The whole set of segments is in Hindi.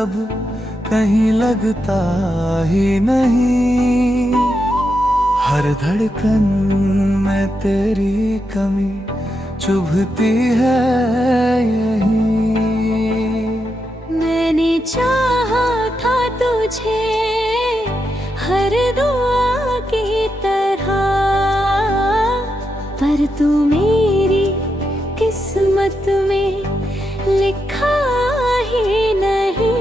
अब कहीं लगता ही नहीं। हर धड़कन में तेरी कमी चुभती है यही। मैंने चाहा था तुझे हर दुआ की तरह, पर तू मेरी किस्मत में लिखा ही नहीं।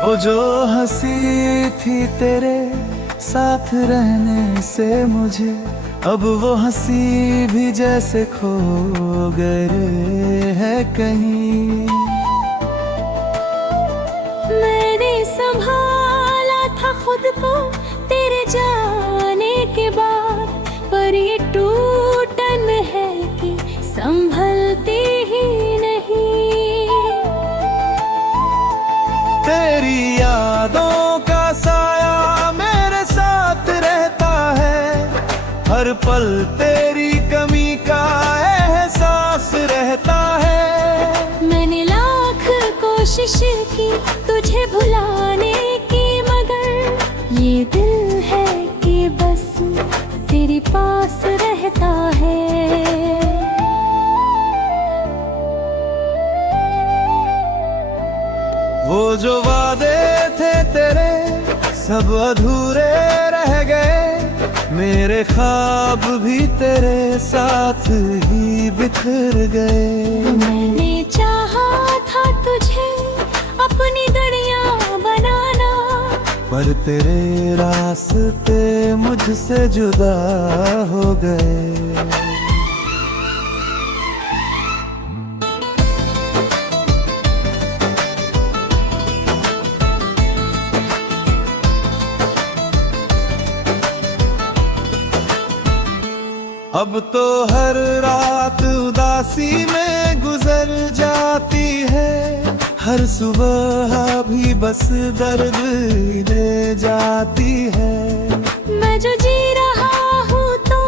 वो जो हंसी थी तेरे साथ रहने से मुझे, अब वो हंसी भी जैसे खो गए है कहीं। मैंने संभाला था खुद को तेरे जाने के बाद, पर ये टूटन है कि संभलती ही नहीं। तेरी यादों का साया मेरे साथ रहता है, हर पल तेरी कमी का एहसास रहता है। मैंने लाख कोशिश की तुझे भुलाने की, मगर ये दिल है कि बस तेरे पास रहता है। वो जो वादे थे तेरे सब अधूरे रह गए, मेरे ख्वाब भी तेरे साथ ही बिखर गए। मैंने चाहा था तुझे अपनी गड़ियां बनाना, पर तेरे रास्ते मुझसे जुदा हो गए। अब तो हर रात उदासी में गुजर जाती है, हर सुबह भी बस दर्द ले जाती है। मैं जो जी रहा हूँ तो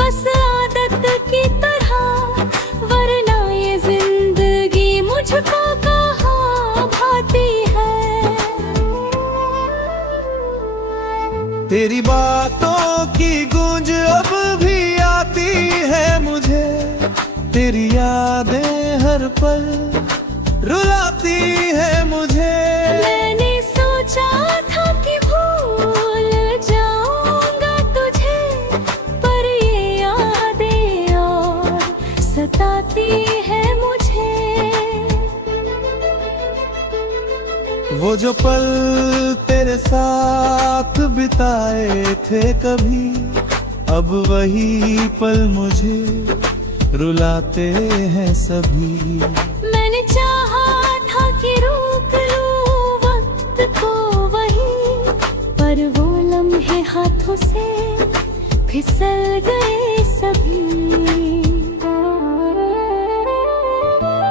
बस आदत की तरह, वरना ये जिंदगी मुझको कहाँ भाती है। तेरी बातों की गूंज अब भी आती है मुझे, तेरी यादें हर पल रुलाती है मुझे। मैंने सोचा था कि भूल जाऊंगा तुझे, पर ये यादें और सताती है मुझे। वो जो पल तेरे साथ बिताए थे कभी, अब वही पल मुझे रुलाते हैं सभी। मैंने चाहा था कि रोक लूं वक्त को वहीं, पर वो लम्हे हाथों से फिसल गए सभी।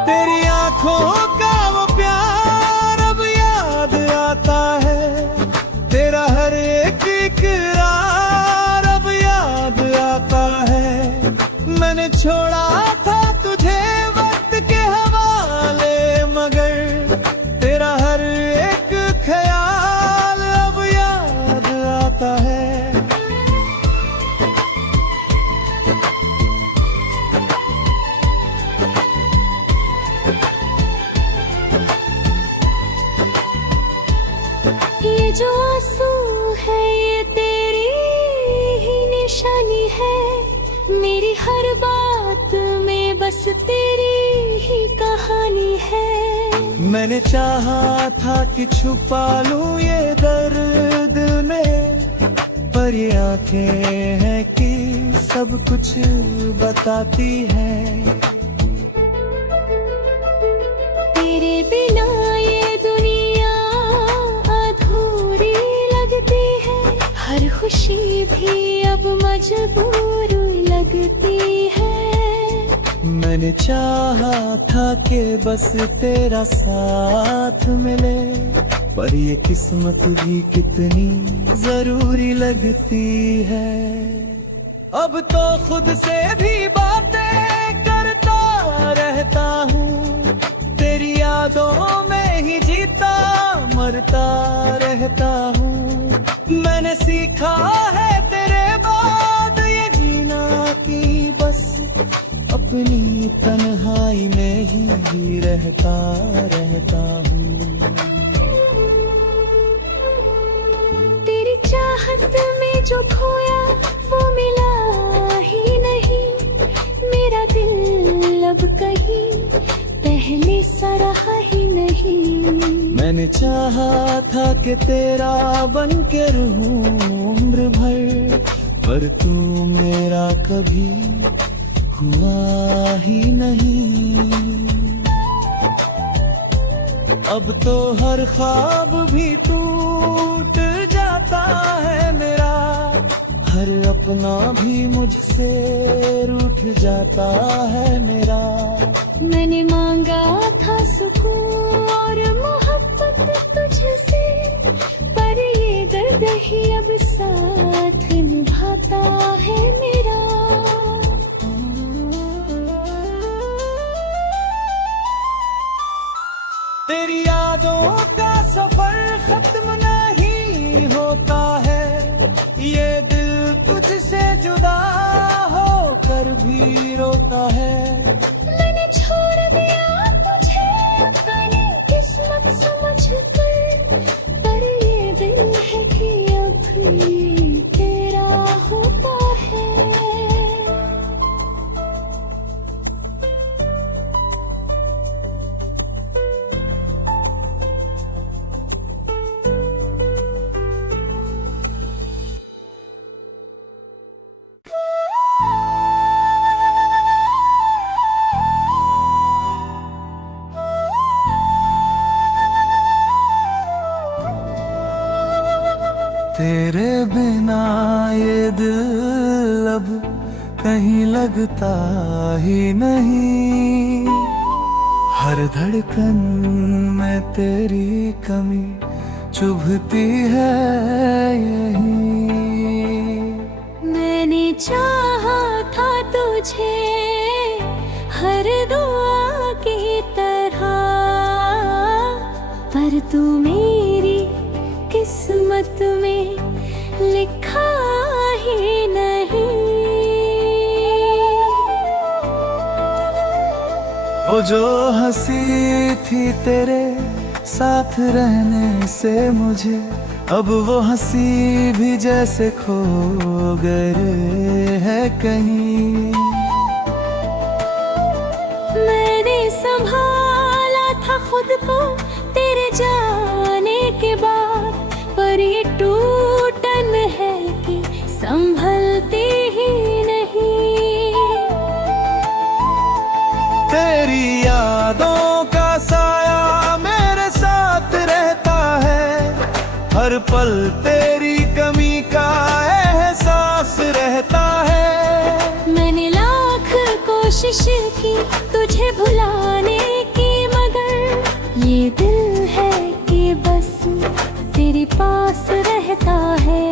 तेरी आंखों का वो प्यार अब याद आता है, तेरा हर एक इकरार अब याद आता है। मैंने छोड़ा था तुझे वक्त के हवाले, मगर तेरा हर एक ख्याल अब याद आता है। ये जो आंसू है ये तेरी ही निशानी है, मेरी हर बात में बस तेरी ही कहानी है। मैंने चाहा था कि छुपा लूं ये दर्द में, पर ये आंखें हैं कि सब कुछ बताती हैं। तेरे बिना ये दुनिया अधूरी लगती है, हर खुशी भी अब मजबूर लगती है। मैंने चाहा था कि बस तेरा साथ मिले, पर ये किस्मत भी कितनी जरूरी लगती है। अब तो खुद से भी बातें करता रहता करता रहता हूँ। मैंने सीखा है तेरे बाद ये जीना कि बस अपनी तन्हाई में ही रहता हूँ। तेरी चाहत में जो खोया वो मिला ही नहीं। मेरा दिल अब कहीं पहले सा रहा ही नहीं। मैंने चाहा था कि तेरा बन के रहूं उम्र भर, पर तू मेरा कभी हुआ ही नहीं। अब तो हर ख्वाब भी टूट जाता है मेरा, हर अपना भी मुझसे रूठ जाता है मेरा। मैंने मांगा था सुकून और मोहब्बत तुझसे, पर ये दर्द ही अब साथ निभाता है मेरा। तेरी यादों का सफर खत्म नहीं होता है, ये दिल तुझसे जुदा होकर भी रोता है। मैंने छोड़ दिया तुझे अपनी किस्मत समझकर, पर ये दिल है कि अब भी तेरा होता है। तेरे बिना ये दिल अब कहीं लगता ही नहीं। हर धड़कन में तेरी कमी चुभती है यही। मैंने चाहा था तुझे हर दुआ की तरह, पर तू मेरी किस्मत में लिखा ही नहीं। वो जो हंसी थी तेरे साथ रहने से मुझे, अब वो हंसी भी जैसे खो गए है कहीं। मैंने संभाला था खुद को तेरे जाने के बाद, पर ये टूटन है कि संभलती ही नहीं। तेरी यादों का साया मेरे साथ रहता है, हर पल तेरी कमी का एहसास रहता है। मैंने लाख कोशिश की तुझे भुलाने की, मगर ये दिल है कि बस तेरे पास रहता है।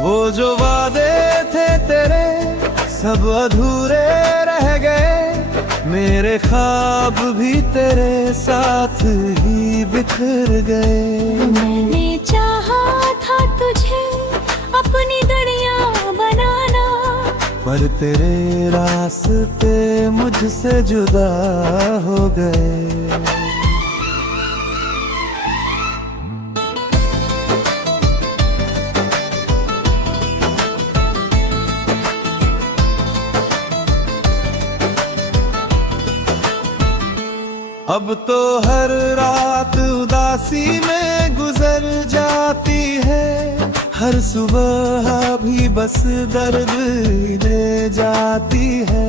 वो जो वादे थे तेरे सब अधूरे रह गए, मेरे ख्वाब भी तेरे साथ ही बिखर गए। मैंने चाहा था तुझे अपनी दुनिया बनाना, पर तेरे रास्ते मुझसे जुदा हो गए। अब तो हर रात उदासी में गुजर जाती है, हर सुबह भी बस दर्द ले जाती है।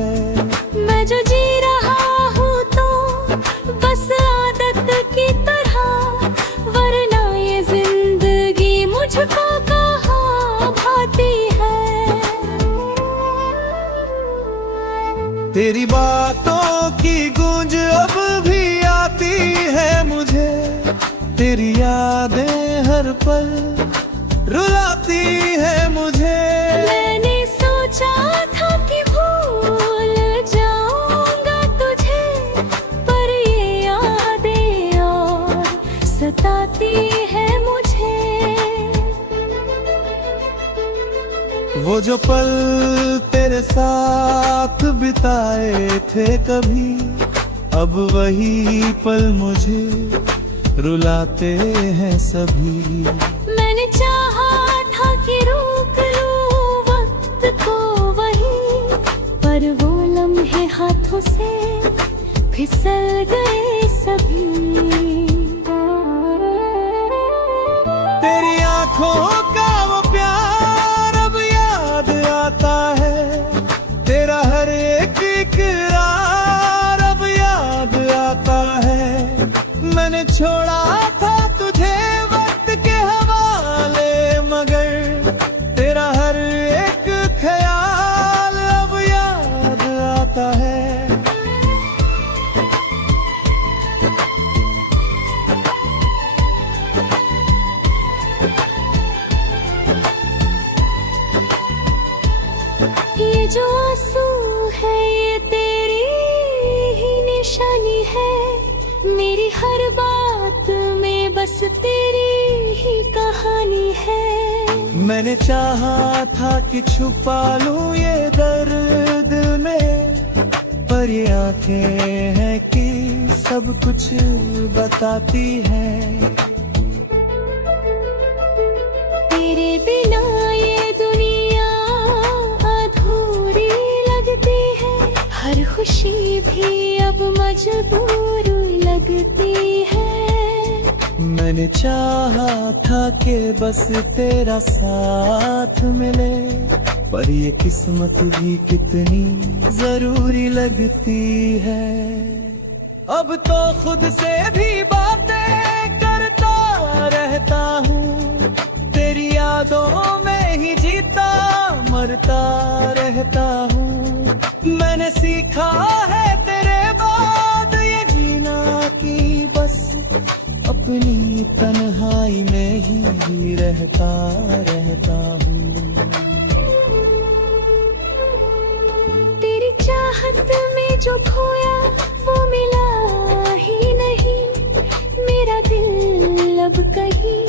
मैं जो जी रहा हूँ तो बस आदत की तरह, वरना ये जिंदगी मुझको कहाँ भाती है। तेरी बातों की गूंज अब भी आती है मुझे, तेरी यादें हर पल रुलाती है मुझे। मैंने सोचा था कि भूल जाऊंगा वो जो पल तेरे साथ बिताए थे कभी, अब वही पल मुझे रुलाते हैं सभी। मैंने चाहा था कि रोक लूं वक्त को वहीं, पर वो लम्हे हाथों से फिसल गए सभी। तेरी आंखों का वो प्यार अब याद आता है, तेरा हर एक इकरार अब याद आता है। मैंने छोड़ा था तुझे वक्त के हवाले, मगर तेरा हर एक ख्याल अब याद आता है। ये जो आंसू है ये तेरी ही निशानी है, मेरी हर बात में बस तेरी ही कहानी है। मैंने चाहा था कि छुपा लूं ये दर्द दिल में, पर ये आंखें हैं कि सब कुछ बताती हैं। तेरे बिना ये दुनिया अधूरी लगती है, हर खुशी भी अब मजबूर लगती है। मैंने चाहा था कि बस तेरा साथ मिले, पर ये किस्मत भी कितनी जरूरी लगती है। अब तो खुद से भी बातें करता रहता हूँ, तेरी यादों में ही जीता मरता रहता हूँ। मैंने सीखा है तेरे बाद ये जीना कि बस अपनी तन्हाई में ही रहता रहता हूँ। तेरी चाहत में जो खोया वो मिला ही नहीं, मेरा दिल अब कहीं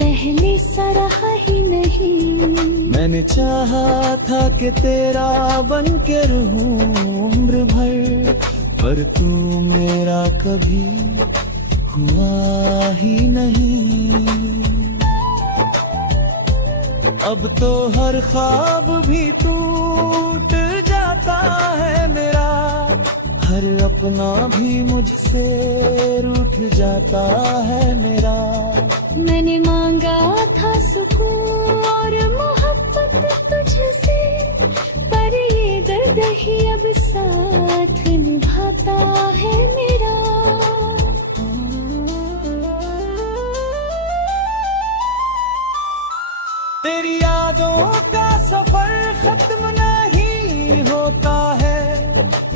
पहले सा रहा ही नहीं। मैंने चाहा था कि तेरा बन के रहूं उम्र भर, पर तू मेरा कभी हुआ ही नहीं। अब तो हर ख्वाब भी टूट जाता है मेरा, हर अपना भी मुझसे रूठ जाता है मेरा। मैंने मांगा था सुकून और मोहब्बत तुझसे, पर ये दर्द ही अब साथ निभाता है मेरा। तेरी यादों का सफर खत्म नहीं होता है,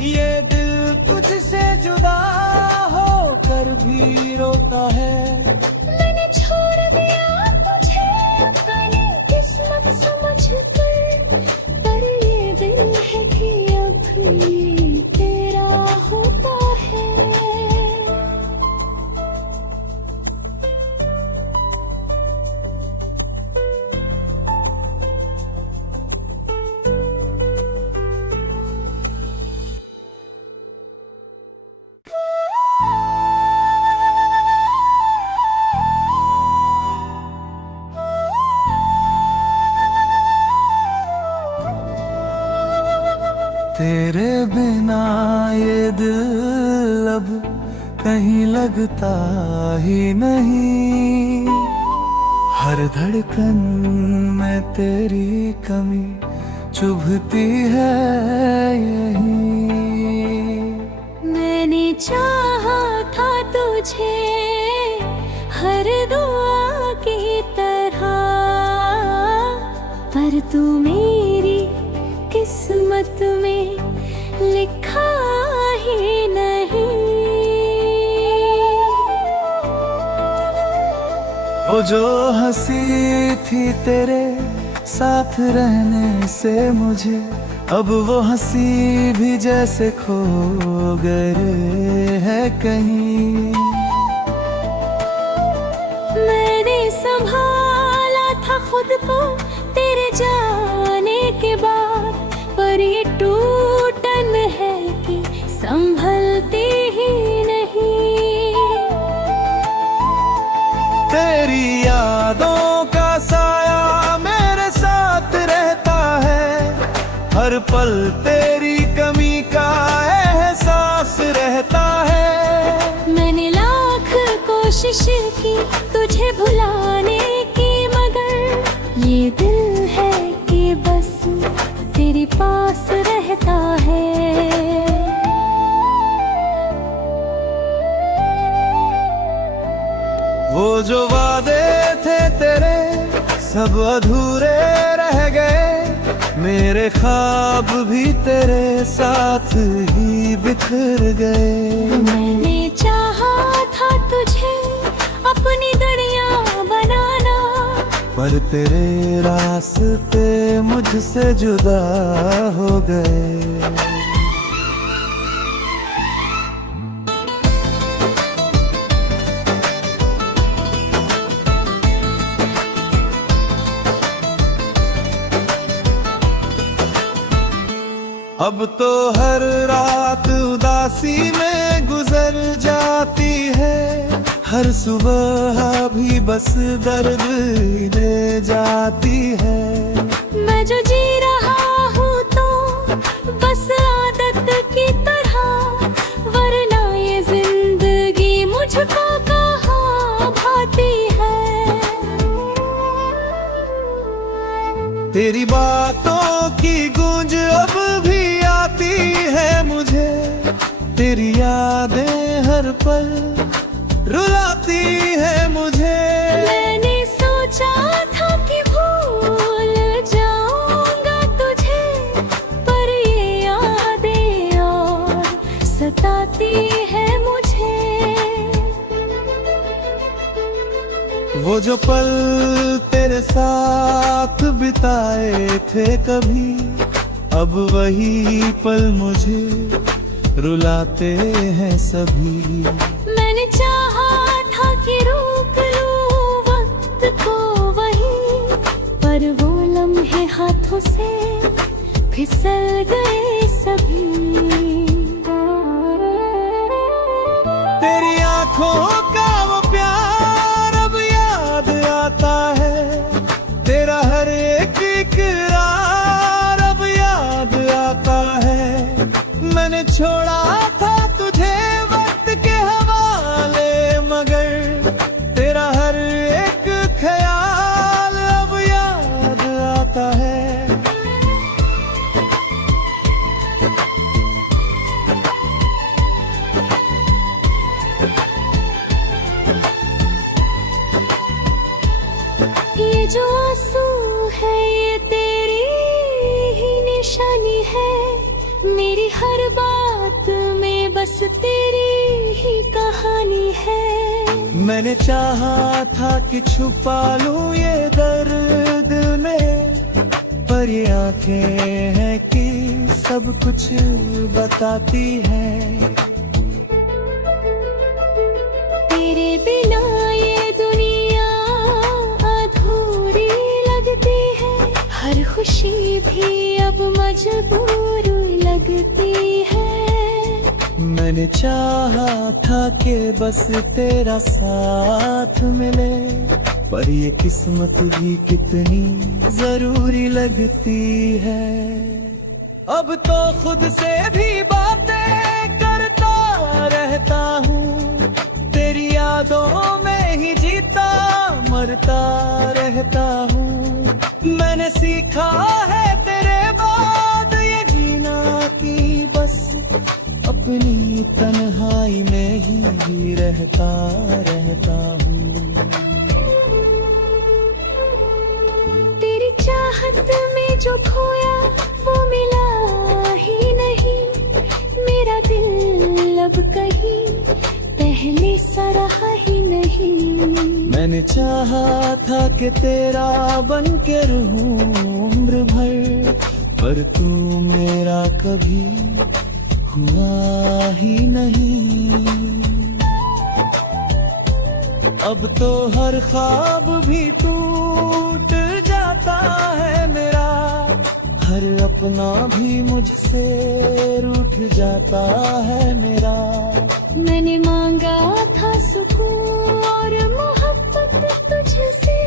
ये दिल तुझसे जुदा होकर भी रोता है। मैंने छोड़ दिया तुझे अपनी किस्मत समझकर, पर ये दिल है कि अब ये तेरा होता है। तेरे बिना ये दिल अब कहीं लगता ही नहीं, हर धड़कन में तेरी कमी चुभती है यही। मैंने चाहा था तुझे हर दुआ की तरह, पर तू मेरी किस्मत में लिखा ही नहीं। वो जो हंसी थी तेरे साथ रहने से मुझे, अब वो हंसी भी जैसे खो गए है कहीं। मैंने संभाला था खुद को तेरे जाने हर पल तेरी कमी का एहसास रहता है। मैंने लाख कोशिश की तुझे भुलाने की, मगर ये दिल है कि बस तेरे पास रहता है। वो जो वादे थे तेरे सब अधूरे रह गए, मेरे ख्वाब भी तेरे साथ ही बिखर गए। मैंने चाहा था तुझे अपनी दुनिया बनाना, पर तेरे रास्ते मुझसे जुदा हो गए। अब तो हर रात उदासी में गुजर जाती है, हर सुबह भी बस दर्द ले जाती है। मैं जो जी रहा हूँ तो बस आदत की तरह, वरना ये जिंदगी मुझको कहाँ भाती है। तेरी बातों की गूंज अब भी आती है मुझे, तेरी यादें हर पल रुलाती है मुझे। मैंने सोचा था कि भूल जाऊंगा तुझे, पर ये यादें और सताती है मुझे। वो जो पल तेरे साथ बिताए थे कभी, अब वही पल मुझे रुलाते हैं सभी। मैंने चाहा था कि रोक लूं वक्त को वहीं, पर वो लम्हे हाथों से फिसल गए सभी। तेरी आंखों का वो प्यार अब याद आता है, तेरा हर एक इकरार अब याद आता है। मैंने छोड़ा था तुझे वक्त के हवाले, मगर तेरा हर एक ख्याल अब याद आता है। ये जो आंसू है ये तेरी ही निशानी है, मेरी हर बात में बस तेरी ही कहानी है। मैंने चाहा था कि छुपा लूं ये दर्द दिल में, पर ये आंखें हैं कि सब कुछ बताती हैं। तेरे बिना ये दुनिया अधूरी लगती है, हर खुशी भी अब मजबूर लगती है। मैंने चाहा था कि बस तेरा साथ मिले, पर ये किस्मत भी कितनी जरूरी लगती है। अब तो खुद से भी बातें करता रहता हूँ, तेरी यादों में ही जीता मरता रहता हूँ। मैंने सीखा है तेरे बाद ये जीना कि बस अपनी तन्हाई में ही रहता हूँ। तेरी चाहत में जो खोया वो मिला ही नहीं, मेरा दिल अब कहीं पहले सा रहा ही नहीं। मैंने चाहा था कि तेरा बन के रहूं उम्र भर, पर तू मेरा कभी हुआ ही नहीं। अब तो हर ख्वाब भी टूट जाता है मेरा, हर अपना भी मुझसे रूठ जाता है मेरा। मैंने मांगा था सुकून और मोहब्बत तुझसे,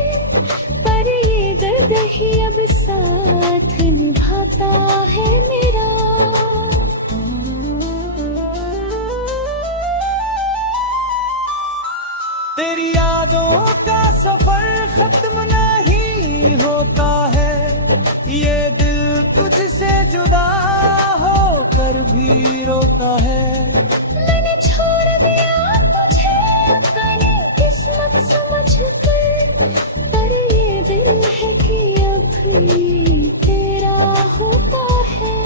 पर ये दर्द ही अब साथ निभाता होता है मेरा। तेरी यादों का सफर खत्म नहीं होता है, ये दिल तुझसे जुदा होकर भी रोता है। मैंने छोड़ दिया तुझे अपनी किस्मत समझ कर, पर ये दिल है कि अभी तेरा होता है।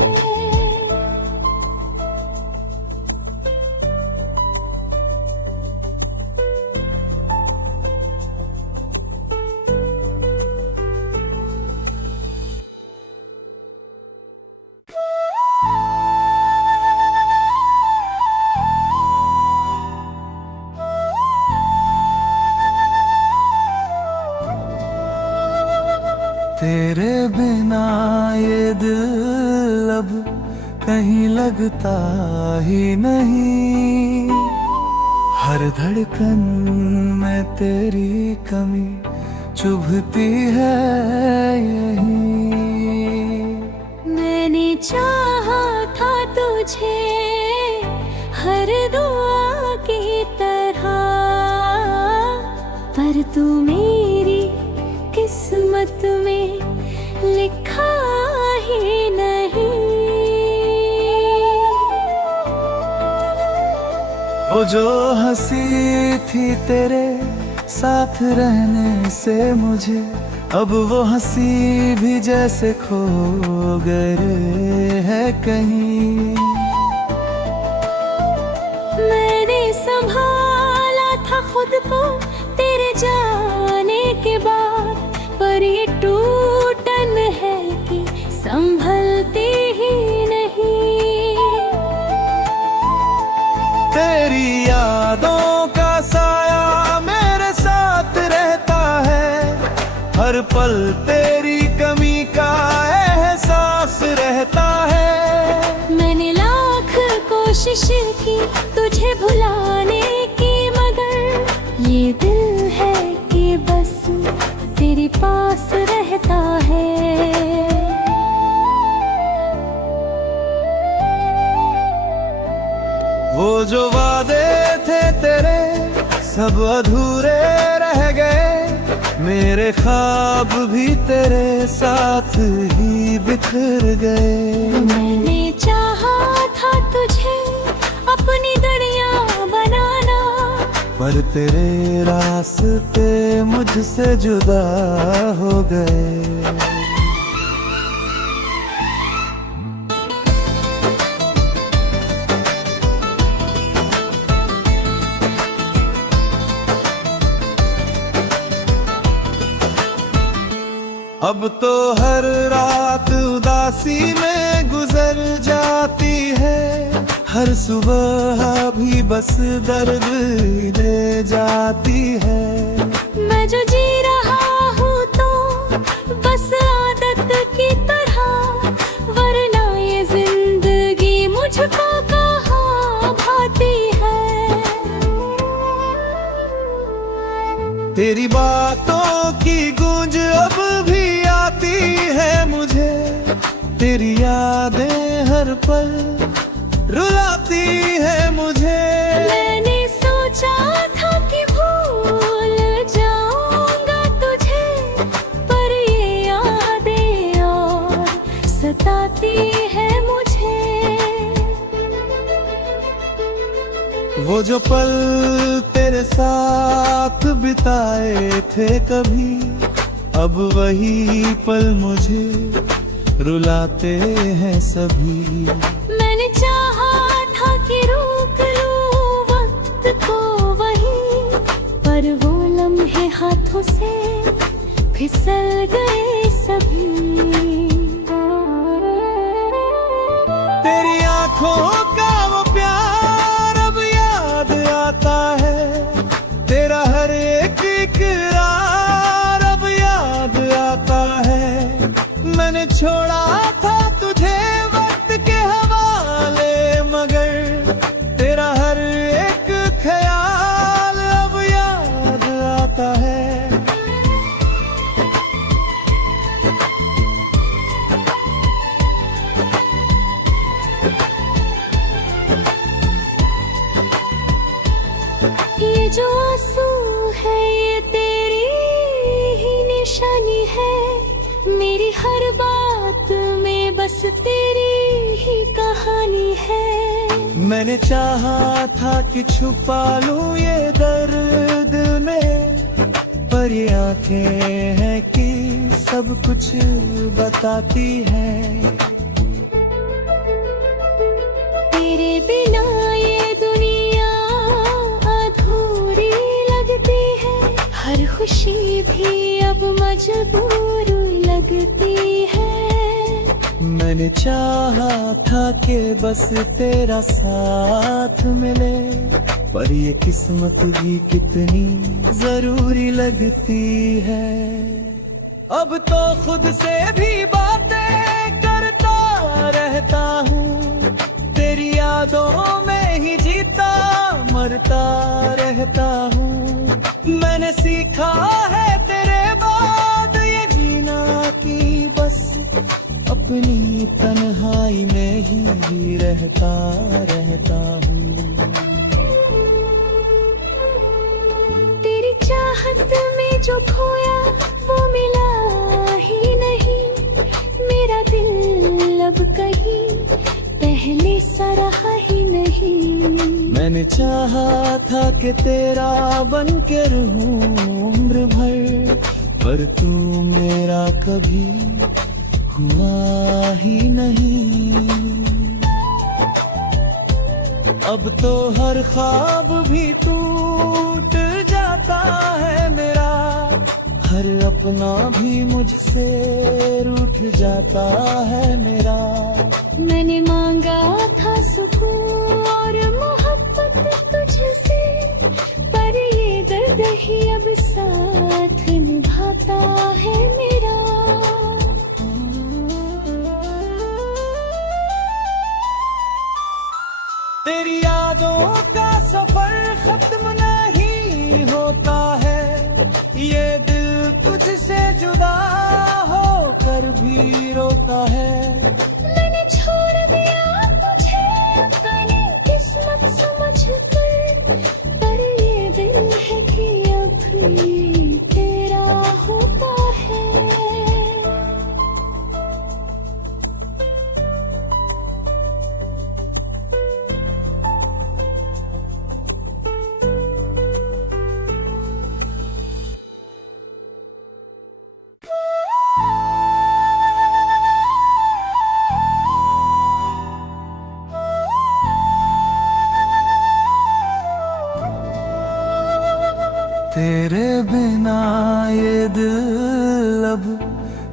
तेरे बिना ये दिल अब कहीं लगता ही नहीं, हर धड़कन में तेरी कमी चुभती है यही। मैंने चाहा था तुझे हर दुआ की तरह, पर तू मेरी किस्मत में लिखा ही नहीं। वो जो हंसी थी तेरे साथ रहने से मुझे, अब वो हंसी भी जैसे खो गए है कहीं। मैंने संभाला था खुद को तेरे जाने के बाद, पर ये टूटन है कि संभलती ही नहीं। तेरी यादों का साया मेरे साथ रहता है, हर पल तेरी कमी का एहसास रहता है। मैंने लाख कोशिश की तुझे भुलाने की, मगर ये दिल है कि बस तेरे पास रहता है। वो जो वादे थे तेरे सब अधूरे रह गए, मेरे ख्वाब भी तेरे साथ ही बिखर गए। मैंने चाहा था तुझे अपनी दुनिया बनाना, पर तेरे रास्ते मुझसे जुदा हो गए। अब तो हर रात उदासी में गुजर जाती है, हर सुबह भी बस दर्द ले जाती है। मैं जो जी रहा हूँ तो बस आदत की तरह, वरना ये जिंदगी मुझको कहाँ भाती है। तेरी बातों की गूंज अब भी आती है मुझे, तेरी यादें हर पल रुलाती है मुझे। मैंने सोचा था कि भूल जाऊंगा तुझे, पर ये यादें और सताती है मुझे। वो जो पल तेरे साथ बिताए थे कभी, अब वही पल मुझे रुलाते हैं सभी। मैंने चाहा था कि रोक लूं वक्त को वहीं, पर वो लम्हे हाथों से फिसल गए सभी। तेरी आंखों का वो प्यार अब याद आता है, तेरा हर एक इकरार अब याद आता है। मैंने छोड़ा था तुझे वक्त के हवाले, मगर तेरा हर एक ख्याल अब याद आता है। बस तेरी ही कहानी है। मैंने चाहा था कि छुपा लूं ये दर्द में, पर ये आंखें हैं कि सब कुछ बताती हैं। तेरे बिना ये दुनिया अधूरी लगती है, हर खुशी भी अब मजबूर लगती है। मैंने चाहा था कि बस तेरा साथ मिले, पर ये किस्मत भी कितनी जरूरी लगती है। अब तो खुद से भी बातें करता रहता हूँ, तेरी यादों में ही जीता मरता रहता हूँ। मैंने सीखा है तेरे बाद ये जीना कि बस अपनी तन्हाई में ही रहता हूँ। तेरी चाहत में जो खोया वो मिला ही नहीं, मेरा दिल अब कहीं पहले सा रहा ही नहीं। मैंने चाहा था कि तेरा बन के रहूं उम्र भर, पर तू मेरा कभी हुआ ही नहीं। अब तो हर ख्वाब भी टूट जाता है मेरा, हर अपना भी मुझसे रूठ जाता है मेरा। मैंने मांगा था सुकून और मोहब्बत तुझसे, पर ये दर्द ही अब साथ निभाता है मेरा। तेरी यादों का सफर खत्म नहीं होता है, ये दिल तुझसे जुदा होकर भी रोता है। मैंने छोड़ दिया तुझे अपनी किस्मत समझकर, पर ये दिल है कि अब ये तेरा होता है। तेरे बिना ये दिल अब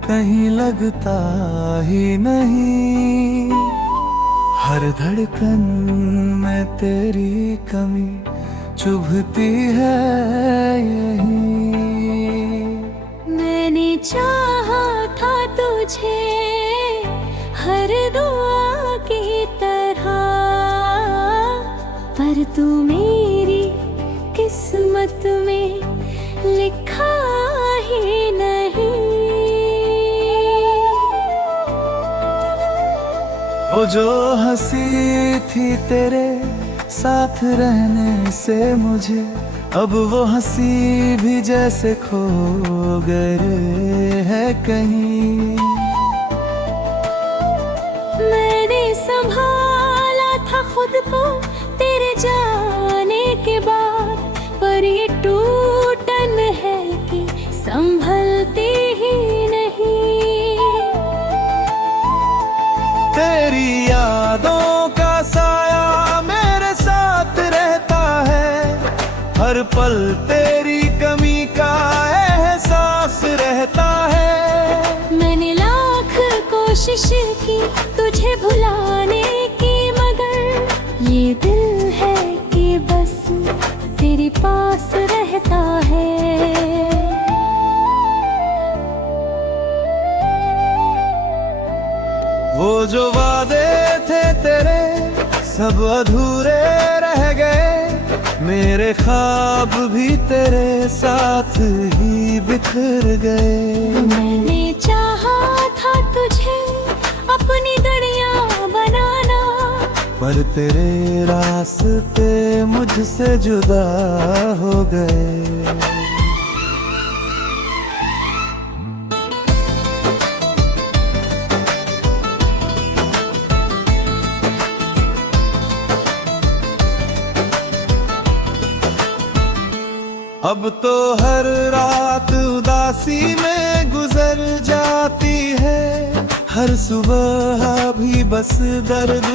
कहीं लगता ही नहीं, हर धड़कन में तेरी कमी चुभती है यही। मैंने चाहा था तुझे हर दुआ की तरह, पर तू मेरी किस्मत में लिखा ही नहीं। वो जो हंसी थी तेरे साथ रहने से मुझे, अब वो हंसी भी जैसे खो गए है कहीं। मैंने संभाला था खुद को तेरे जाने के बाद, पर ये टूटन है कि संभलती ही नहीं। तेरी यादों का साया मेरे साथ रहता है, हर पल तेरी कमी का एहसास रहता है। मैंने लाख कोशिश की तुझे भुलाने की, मगर ये दिल है कि बस तेरे पास रहता है। वो जो वादे थे तेरे सब अधूरे रह गए, मेरे ख्वाब भी तेरे साथ ही बिखर गए। मैंने चाहा था तुझे अपनी दुनिया बनाना, पर तेरे रास्ते मुझसे जुदा हो गए। अब तो हर रात उदासी में गुजर जाती है, हर सुबह भी बस दर्द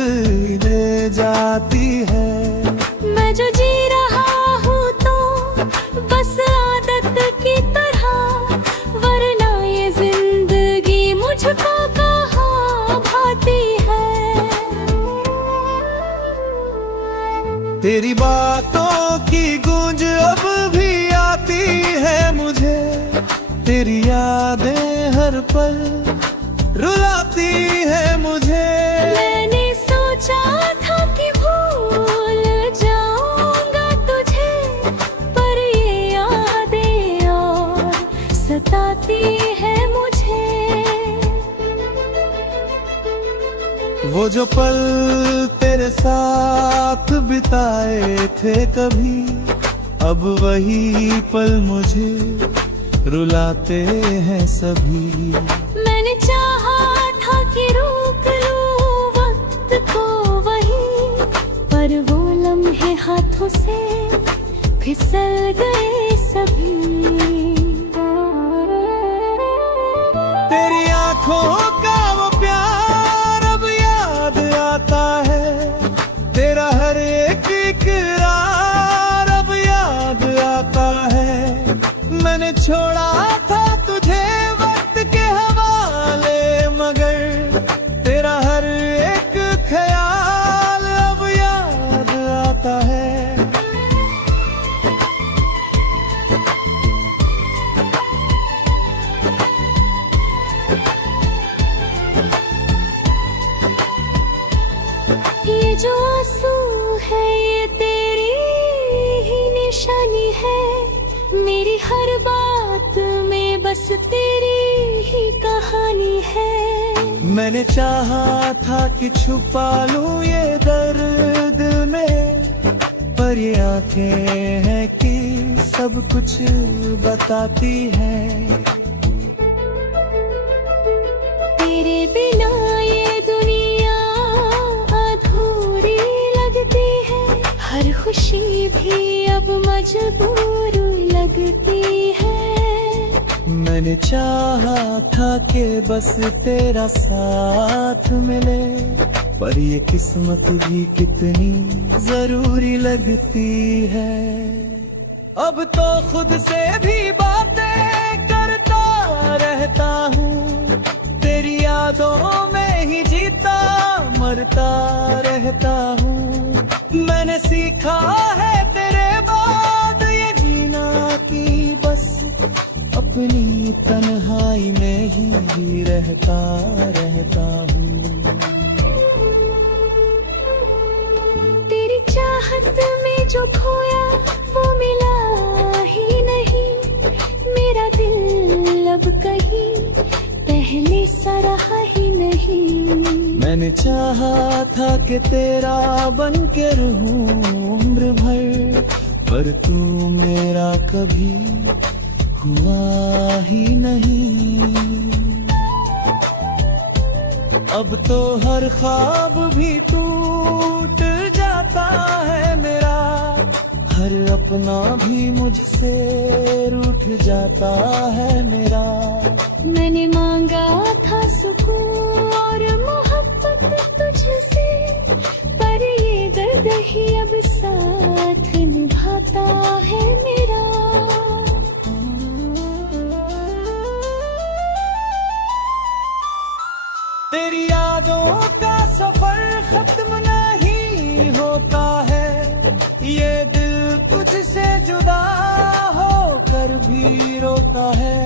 दे जाती है। मैं जो जी रहा हूँ तो बस आदत की तरह, वरना ये जिंदगी मुझको कहाँ भाती है। तेरी बातों की गूंज अब भी आती है मुझे, तेरी यादें हर पल रुलाती है मुझे। मैंने सोचा था कि भूल जाऊंगा तुझे, पर ये यादें और सताती है मुझे। वो जो पल तेरे साथ बिताए थे कभी, अब वही पल मुझे रुलाते हैं सभी। मैंने चाहा था कि रोक लूं वक्त को वहीं, पर वो लम्हे हाथों से फिसल गए सभी। तेरी आंखों का वो प्यार अब याद आता है, तेरा हर एक इकरार अब याद आता है। मैंने छोड़ा था तुझे वक्त के हवाले, मगर तेरा हर एक ख्याल अब याद आता है। ये जो आंसू है ये तेरी ही निशानी है, मेरी हर बात में बस तेरी ही कहानी है। मैंने चाहा था कि छुपा लूं ये दर्द में, पर ये आंखें हैं कि सब कुछ बताती हैं। तेरे बिना ये दुनिया अधूरी लगती है, हर खुशी भी अब मजबूर लगती है। मैंने चाहा था कि बस तेरा साथ मिले, पर ये किस्मत भी कितनी जरूरी लगती है। अब तो खुद से भी बातें करता रहता हूँ, तेरी यादों में ही जीता मरता रहता हूँ। मैंने सीखा है तेरे बाद ये जीना कि बस अपनी तन्हाई में ही रहता हूँ। तेरी चाहत में जो खोया वो मिला ही नहीं, मेरा दिल अब कहीं पहले सा रहा ही नहीं। मैंने चाहा था कि तेरा बन के रहूं उम्र भर, पर तू मेरा कभी हुआ ही नहीं। अब तो हर ख्वाब भी टूट जाता है मेरा, हर अपना भी मुझसे रूठ जाता है मेरा। मैंने मांगा था सुकून और मोहब्बत तुझसे, पर ये दर्द ही अब साथ निभाता है मेरा। तेरी यादों का सफर खत्म नहीं होता है, ये दिल तुझसे जुदा होकर भी रोता है।